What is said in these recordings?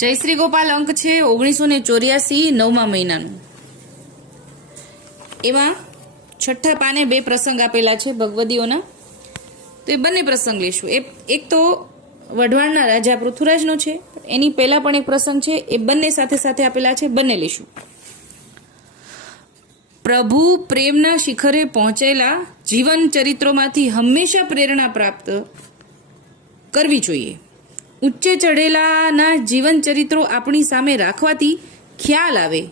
જયશ્રી ગોપાલ અંક છે 1984 9મા મહિનાનું. એમાં છઠ્ઠા પાને 2 પ્રસંગ આપેલા છે ભગવદીઓના. તો એ બંને પ્રસંગ લઈશું. એક તો વઢવાણના રાજા પૃથ્વીરાજનો છે, એની પહેલા પણ એક પ્રસંગ છે. એ બંને સાથે સાથે આપેલા છે, બંને લઈશું. પ્રભુ પ્રેમના શિખરે પહોંચેલા જીવન ચરિત્રોમાંથી હંમેશા પ્રેરણા પ્રાપ્ત કરવી જોઈએ. ઉચ્ચે ચઢેલાના જીવન ચરિત્રો આપણી સામે રાખવાથી ખ્યાલ આવે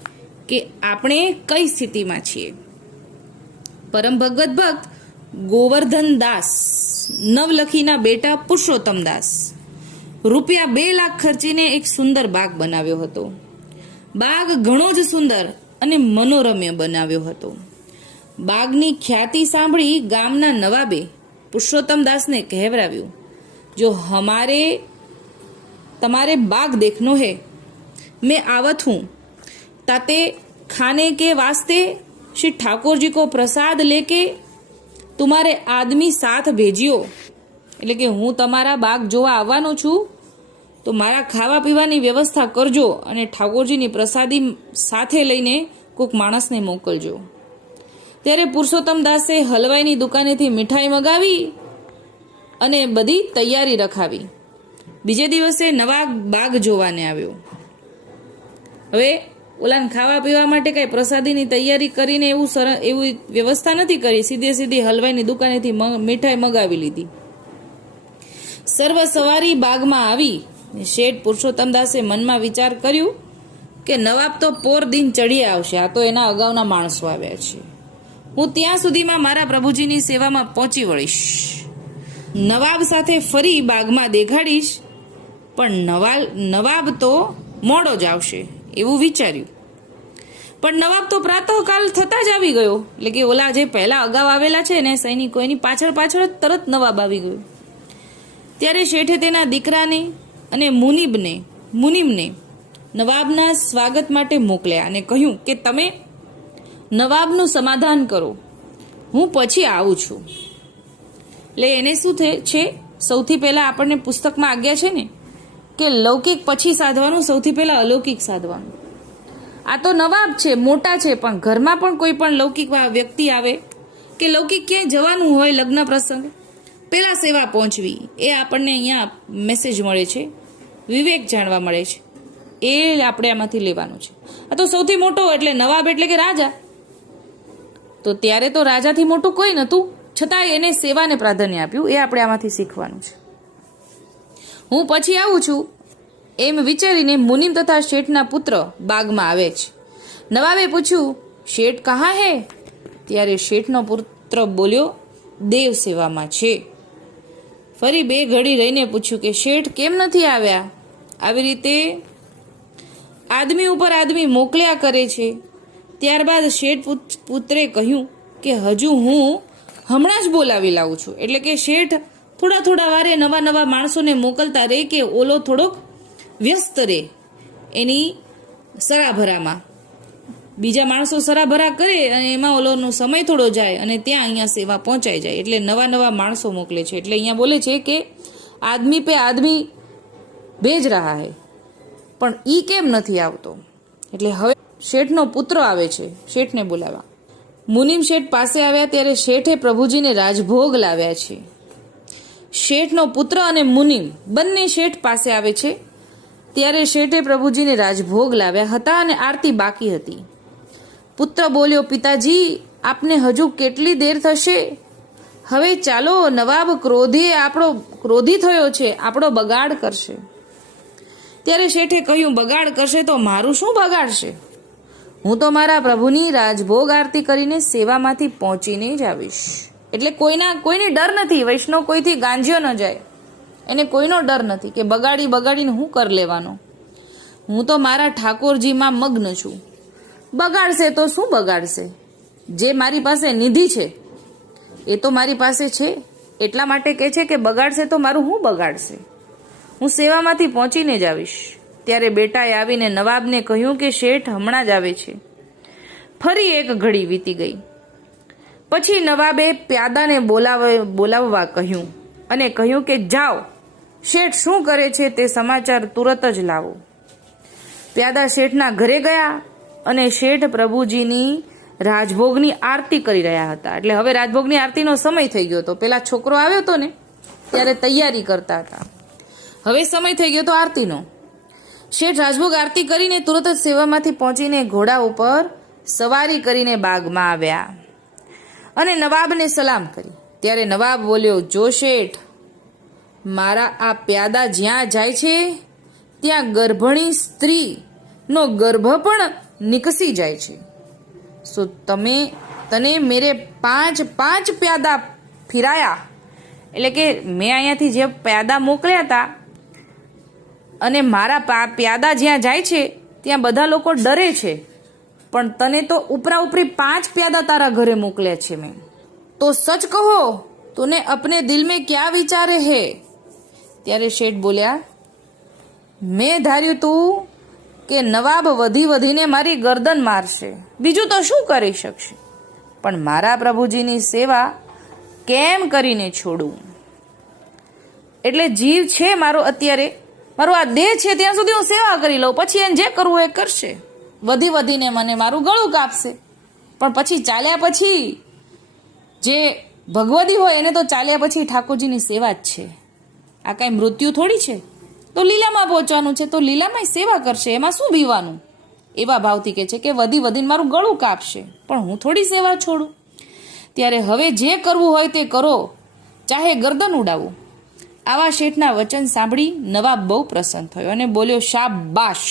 કે આપણે કઈ સ્થિતિમાં છીએ. પરમ ભગવત ભક્ત ગોવર્ધન દાસ નવલખીના બેટા પુરુષોત્તમ દાસ રૂપિયા 2 લાખ ખર્ચીને એક સુંદર બાગ બનાવ્યો હતો. બાગ ઘણો જ સુંદર અને મનોરમ્ય બનાવ્યો હતો. બાગની ખ્યાતિ સાંભળી ગામના નવાબે પુરુષોત્તમ દાસને કહેવરાવ્યું, જો तुम्हारे बाग देखनो है, मैं आवत हूँ. ताते खाने के वास्ते श्री ठाकुर जी को प्रसाद लेके तुम्हारे आदमी साथ भेजियो. એટલે કે હું તમારા બાગ જોવા આવવાનો છું, તો મારા ખાવા પીવાની વ્યવસ્થા કરજો અને ઠાકોરજીની પ્રસાદી સાથે લઈને કોઈક માણસને મોકલજો. ત્યારે પુરુષોત્તમ દાસે હલવાઈની દુકાનેથી મીઠાઈ મગાવી અને બધી તૈયારી રખાવી. બીજે દિવસે નવા બાગ જોવાને આવ્યો. હવે ઓલાને ખાવા પીવા માટે કઈ પ્રસાદીની તૈયારી કરીને એવું વ્યવસ્થા નથી કરી. સીધી હલવાઈની દુકાનેથી મીઠાઈ મગાવી લીધી. સર્વ સવારી બાગમાં આવી. શેઠ પુરુષોત્તમ દાસે મનમાં વિચાર કર્યું કે નવાબ તો પોર દિન ચડી આવશે, આ તો એના અગાઉના માણસો આવ્યા છે. હું ત્યાં સુધીમાં મારા પ્રભુજીની સેવામાં પહોંચી વળીશ. નવાબ સાથે ફરી બાગમાં દેખાડીશ, પણ નવાબ તો મોડો જ આવશે એવું વિચાર્યું. પણ નવાબ તો પ્રાતઃકાલ થતા જ આવી ગયો. એટલે કે ઓલા જે પહેલા અગાઉ આવેલા છે ને સૈનિકો, એની પાછળ જ તરત નવાબ આવી ગયો. ત્યારે શેઠે તેના દીકરાને અને મુનિમને નવાબના સ્વાગત માટે મોકલ્યા અને કહ્યું કે તમે નવાબનું સમાધાન કરો, હું પછી આવું છું. એટલે એને શું છે, સૌથી પહેલા આપણને પુસ્તકમાં આજ્ઞા છે ને કે લૌકિક પછી સાધવાનું, સૌથી પહેલા અલૌકિક સાધવાનું. આ તો નવાબ છે, મોટા છે, પણ ઘરમાં પણ કોઈ પણ લૌકિક વ્યક્તિ આવે કે લૌકિક ક્યાંય જવાનું હોય લગ્ન પ્રસંગ, પહેલા સેવા પહોંચવી, એ આપણને અહીંયા મેસેજ મળે છે, વિવેક જાણવા મળે છે. એ આપણે આમાંથી લેવાનું છે. આ તો સૌથી મોટો એટલે નવાબ એટલે કે રાજા. તો ત્યારે તો રાજાથી મોટું કોઈ નહોતું, છતાં એને સેવાને પ્રાધાન્ય આપ્યું. એ આપણે આમાંથી શીખવાનું છે. હું પછી આવું છું એમ વિચારીને મુનિમ તથા શેઠના પુત્ર બાગમાં આવે છે. નવાબે પૂછ્યું, શેઠ કહા હે? ત્યારે શેઠનો પુત્ર બોલ્યો, દેવ સેવામાં છે. ફરી 2 ઘડી રહીને પૂછ્યું કે શેઠ કેમ નથી આવ્યા? આવી રીતે આદમી ઉપર આદમી મોકલ્યા કરે છે. ત્યારબાદ શેઠ પુત્રે કહ્યું કે હજુ હું હમણાં જ બોલાવી લાવું છું. એટલે કે શેઠ થોડા વારે નવા માણસોને મોકલતા રહે કે ઓલો થોડોક વ્યસ્ત રહે એની સરાભરામાં. બીજા માણસો સરાભરા કરે અને એમાં ઓલોનો સમય થોડો જાય અને ત્યાં અહીંયા સેવા પહોંચાઈ જાય. એટલે નવા માણસો મોકલે છે. એટલે અહીંયા બોલે છે કે આદમી પે આદમી ભેજ રહા હે, પણ ઈ કેમ નથી આવતો? એટલે હવે શેઠનો પુત્ર આવે છે, શેઠને બોલાવા. મુનિમ શેઠ પાસે આવ્યા ત્યારે શેઠે પ્રભુજીને રાજભોગ લાવ્યા છે. શેઠનો પુત્ર અને મુનિમ બંને શેઠ પાસે આવે છે ત્યારે શેઠે પ્રભુજીને રાજભોગ લાવ્યા હતા અને આરતી બાકી હતી. પુત્ર બોલ્યો, પિતાજી આપને હજુ કેટલી દેર થશે? હવે ચાલો, નવાબ ક્રોધી થયો છે, આપણો બગાડ કરશે. ત્યારે શેઠે કહ્યું, બગાડ કરશે તો મારું શું બગાડશે? હું તો મારા પ્રભુની રાજભોગ આરતી કરીને સેવામાંથી પહોંચીને જ આવીશ. એટલે કોઈની ડર નથી. વૈષ્ણવ કોઈથી ગાંજ્યો ન જાય, એને કોઈનો ડર નથી કે બગાડીને હું કર લેવાનો. હું તો મારા ઠાકોરજીમાં મગ્ન છું. બગાડશે તો શું બગાડશે? જે મારી પાસે નિધિ છે એ તો મારી પાસે છે, એટલા માટે કહે છે કે બગાડશે તો મારું શું બગાડશે? હું સેવામાંથી પહોંચીને જ આવીશ. ત્યારે બેટાએ આવીને નવાબને કહ્યું કે શેઠ હમણાં જ આવે છે. ફરી 1 ઘડી વીતી ગઈ. પછી નવાબે પ્યાદાને બોલાવવા કહ્યું અને કહ્યું કે જાઓ, શેઠ શું કરે છે તે સમાચાર તુરત જ લાવો. પ્યાદા શેઠના ઘરે ગયા અને શેઠ પ્રભુજીની રાજભોગની આરતી કરી રહ્યા હતા. એટલે હવે રાજભોગની આરતીનો સમય થઈ ગયો હતો. પેલા છોકરો આવ્યો હતો ને ત્યારે તૈયારી કરતા હતા. હવે સમય થઈ ગયો હતો આરતીનો. શેઠ રાજભોગ આરતી કરીને તુરત જ સેવામાંથી પહોંચીને ઘોડા ઉપર સવારી કરીને બાગમાં આવ્યા અને નવાબને સલામ કરી. ત્યારે નવાબ બોલ્યો, જો શેઠ, મારા આ પ્યાદા જ્યાં જાય છે ત્યાં ગર્ભણી સ્ત્રીનો ગર્ભ પણ નિકસી જાય છે. સો તને મેરે 5 પ્યાદા ફિરાયા. એટલે કે મેં અહીંયાથી જે પ્યાદા મોકલ્યા હતા અને મારા પ્યાદા જ્યાં જાય છે ત્યાં બધા લોકો ડરે છે, પણ તને તો ઉપરા ઉપરી 5 પ્યાદા તારા ઘરે મોકલ્યા છે મેં. તો સચ કહો, તુને અપને દિલ में क्या વિચારે હે? ત્યારે શેઠ બોલ્યા, મેં ધાર્યું તું કે નવાબ વધીને મારી ગરદન મારશે, બીજું તો શું કરી શકશે, પણ મારા પ્રભુજીની સેવા કેમ કરીને છોડું? એટલે જીવ છે મારો, અત્યારે મારો આ દેહ છે ત્યાં સુધી હું સેવા કરી લઉં, પછી એને જે કરવું એ કરશે. વધીને મને મારું ગળું કાપશે, પણ પછી ચાલ્યા પછી જે ભગવદી હોય એને તો ચાલ્યા પછી ઠાકોરજીની સેવા જ છે. આ કાંઈ મૃત્યુ થોડી છે. તો લીલામાં પહોંચવાનું છે, તો લીલામાં સેવા કરશે, એમાં શું બીવાનું? એવા ભાવથી કહે છે કે વધીને મારું ગળું કાપશે, પણ હું થોડી સેવા છોડું. ત્યારે હવે જે કરવું હોય તે કરો, ચાહે ગરદન ઉડાવું. આવા શેઠના વચન સાંભળી નવાબ બહુ પ્રસન્ન થયો અને બોલ્યો, શાબાશ,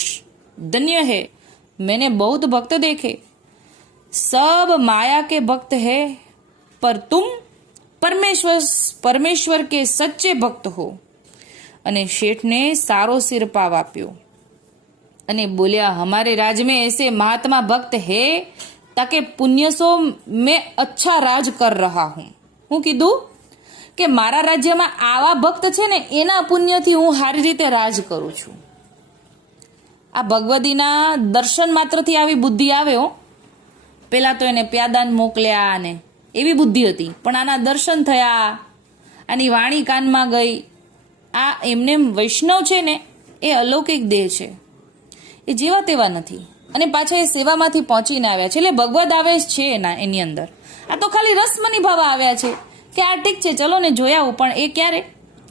ધન્ય હે, मैंने बहुत भक्त देखे, सब माया के भक्त है, पर तुम परमेश्वर के सच्चे भक्त हो. અને શેઠને સારો સિરપાવ આપ્યો અને બોલ્યા, हमारे राज में ऐसे महात्मा भक्त है ताकि पुण्य सो मैं अच्छा राज कर रहा हूं. હું કીધું કે મારા રાજ્યમાં આવા ભક્ત છે ને એના પુણ્યથી હું સારી રીતે રાજ કરું છું. આ ભગવદીના દર્શન માત્રથી આવી બુદ્ધિ આવે હો. પેલા તો એને પ્યાદાન મોકલ્યા ને એવી બુદ્ધિ હતી, પણ આના દર્શન થયા, આની વાણી કાનમાં ગઈ. આ એમને વૈષ્ણવ છે ને એ અલૌકિક દેહ છે, એ જેવા તેવા નથી. અને પાછા એ સેવામાંથી પહોંચીને આવ્યા છે, એટલે ભગવદ આવેશ છે એની અંદર. આ તો ખાલી રસમની ભાવ આવ્યા છે કે આ ઠીક છે, ચલો ને જોઈ આવું, પણ એ ક્યારે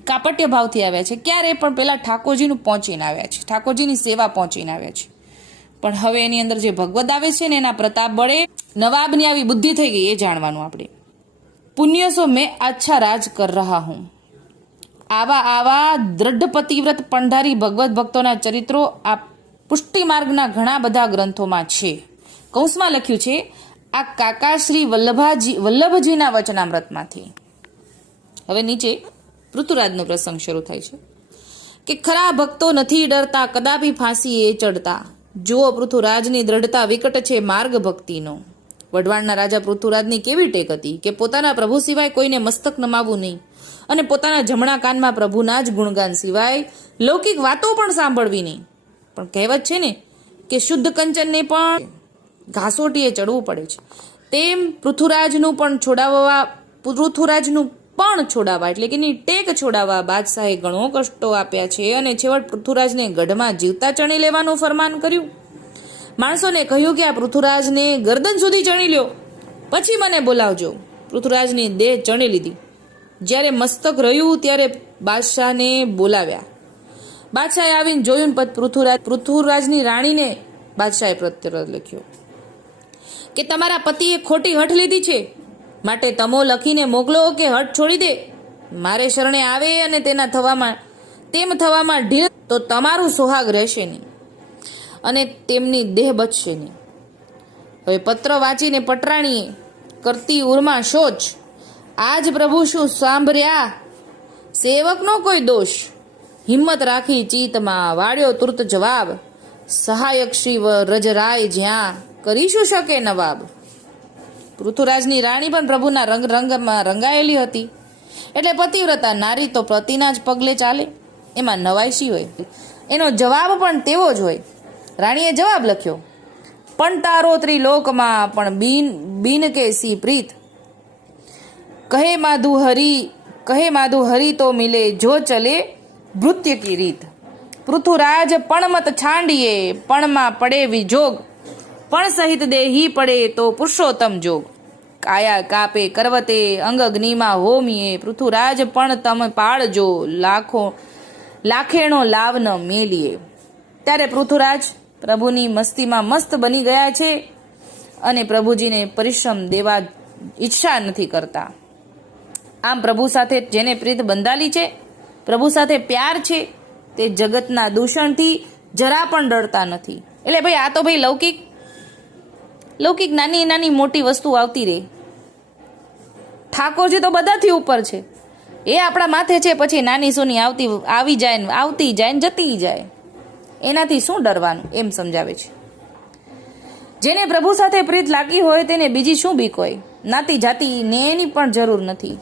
કાપટ્ય ભાવથી આવ્યા છે, ક્યારે પણ પેલા ઠાકોરજીનું પહોંચીને આવ્યા છે, ઠાકોરજીની સેવા પહોંચીને આવ્યા છે. પણ હવે એની અંદર જે ભગવદ આવે છે ને એના પ્રતાપ બળે નવાબની આવી બુદ્ધિ થઈ ગઈ, એ જાણવાનું આપણે. પુણ્ય સો મેં અચ્છા રાજ કર રહા હું. આવા દ્રઢ પતિવ્રત પંઢારી ભગવત ભક્તોના ચરિત્રો આ પુષ્ટિ માર્ગના ઘણા બધા ગ્રંથોમાં છે. કૌંસમાં લખ્યું છે આ કાકા શ્રી વલ્લભજીના વચનામૃતમાંથી. હવે નીચે પૃથુરાજનો પ્રસંગ શરૂ થાય છે કે ખરા ભક્તો નથી ડરતા, કદાપી ફાંસી એ ચડતા. જુઓ પૃથુરાજની દ્રઢતા વિકટ છે માર્ગ ભક્તિનો. વઢવાણના રાજા પૃથુરાજની કેવી ટેક હતી કે પોતાના પ્રભુ સિવાય કોઈને મસ્તક નમાવવું નહીં, અને પોતાના જમણા કાનમાં પ્રભુના જ ગુણગાન સિવાય લૌકિક વાતો પણ સાંભળવી નહીં. પણ કહેવત છે ને કે શુદ્ધ કંચનને પણ ઘાસોટીએ ચડવું પડે છે, તેમ પૃથુરાજનું પણ છોડાવવા એટલે કે એની ટેક છોડાવવા બાદશાહે ઘણો કષ્ટો આપ્યા છે. અને છેવટ પૃથુરાજને ગઢમાં જીવતા ચણી લેવાનું ફરમાન કર્યું. માણસોને કહ્યું કે આ પૃથુરાજને ગરદન સુધી ચણી લ્યો, પછી મને બોલાવજો. પૃથુરાજની દેહ ચણી લીધી. જ્યારે મસ્તક રહ્યું ત્યારે બાદશાહને બોલાવ્યા. બાદશાહે આવીને જોયું, પૃથુરાજની રાણીને બાદશાહે પ્રત્યુત્તર લખ્યો કે તમારા પતિએ ખોટી હઠ લીધી છે, માટે તમો લખીને મોકલો કે હઠ છોડી દે. મારે શરણે આવે અને તેમ થવામાં ઢીલ તો તમારું સુહાગ રહેશે નહીં અને તેમની દેહ બચશે નહીં. હવે પત્ર વાંચીને પટરાણીએ કરતી ઉર્મા શોચ, આજ પ્રભુ શું સાંભળ્યા, સેવકનો કોઈ દોષ. હિંમત રાખી ચિત્તમાં વાળ્યો તુરત જવાબ, સહાયક શ્રી રજરાય જ્યાં કરીશું શકે નવાબ. પૃથુરાજની રાણી પણ પ્રભુના રંગમાં રંગાયેલી હતી, એટલે પતિવ્રતા નારી તો પતિના જ પગલે ચાલે, એમાં નવાઈશી હોય. એનો જવાબ પણ તેવો જ હોય. રાણીએ જવાબ લખ્યો, પણ તારો ત્રિલોકમાં પણ બીન કે સી પ્રીત, કહે માધુ હરી તો મિલે જો ચલે ભૃત્ય કી રીત. પૃથુરાજ પણમત છાંડીએ, પણમાં પડે વિજોગ, પણ સહિત દેહી પડે તો પુરુષોત્તમ જોગ. કાયા કાપે કરવતે, અંગ અગ્નિમાં હોમીએ, પૃથુરાજ પણ તમે પાળજો, લાખેણો લાવ ન મેલીએ. ત્યારે પૃથુરાજ પ્રભુની મસ્તીમાં મસ્ત બની ગયા છે અને પ્રભુજીને પરિશ્રમ દેવા ઈચ્છા નથી કરતા. આમ પ્રભુ સાથે જેને પ્રીત બંધાલી છે, પ્રભુ સાથે પ્યાર છે, તે જગતના દૂષણથી જરા પણ ડરતા નથી. એટલે ભાઈ આ તો ભાઈ લૌકિક નાની નાની મોટી વસ્તુ આવતી રહે. ઠાકોરજી તો બધાથી ઉપર છે, એ આપણા માથે છે, પછી નાની સોની આવતી જાય ને જતી જાય, એનાથી શું ડરવાનું, એમ સમજાવે છે. જેને પ્રભુ સાથે પ્રીત લાગી હોય તેને બીજી શું બીક હોય? નાતી જાતી ને એની પણ જરૂર નથી.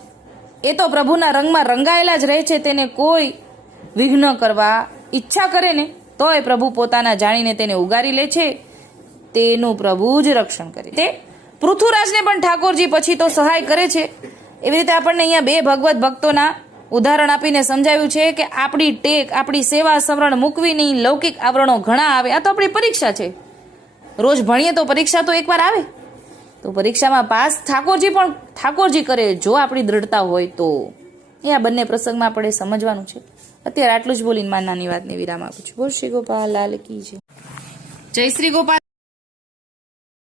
એ તો પ્રભુના રંગમાં રંગાયેલા જ રહે છે. તેને કોઈ વિઘ્ન કરવા ઈચ્છા કરે ને તોય પ્રભુ પોતાના જાણીને તેને ઉગારી લે છે. તેનું પ્રભુ જ રક્ષણ કરે. તે પૃથુરાજને પણ ઠાકોરજી પછી તો સહાય કરે છે. એવી રીતે આપણને અહીંયા બે ભગવત ભક્તોના ઉદાહરણ આપીને સમજાવ્યું છે કે આપણી ટેક, આપણી સેવા સમરણ મૂકવી નહીં. લૌકિક આવરણો ઘણા આવે, આ તો આપણી પરીક્ષા છે. રોજ ભણીએ તો પરીક્ષા તો એકવાર આવે, તો પરીક્ષામાં પાસ ઠાકોરજી કરે જો આપણી દ્રઢતા હોય તો. એ આ બંને પ્રસંગમાં આપણે સમજવાનું છે. અત્યારે આટલું જ બોલીને મારી નાની વાતને વિરામ આપું છું. બોલ શ્રી ગોપાલ લાલ કી જય. જય શ્રી ગોપાલ.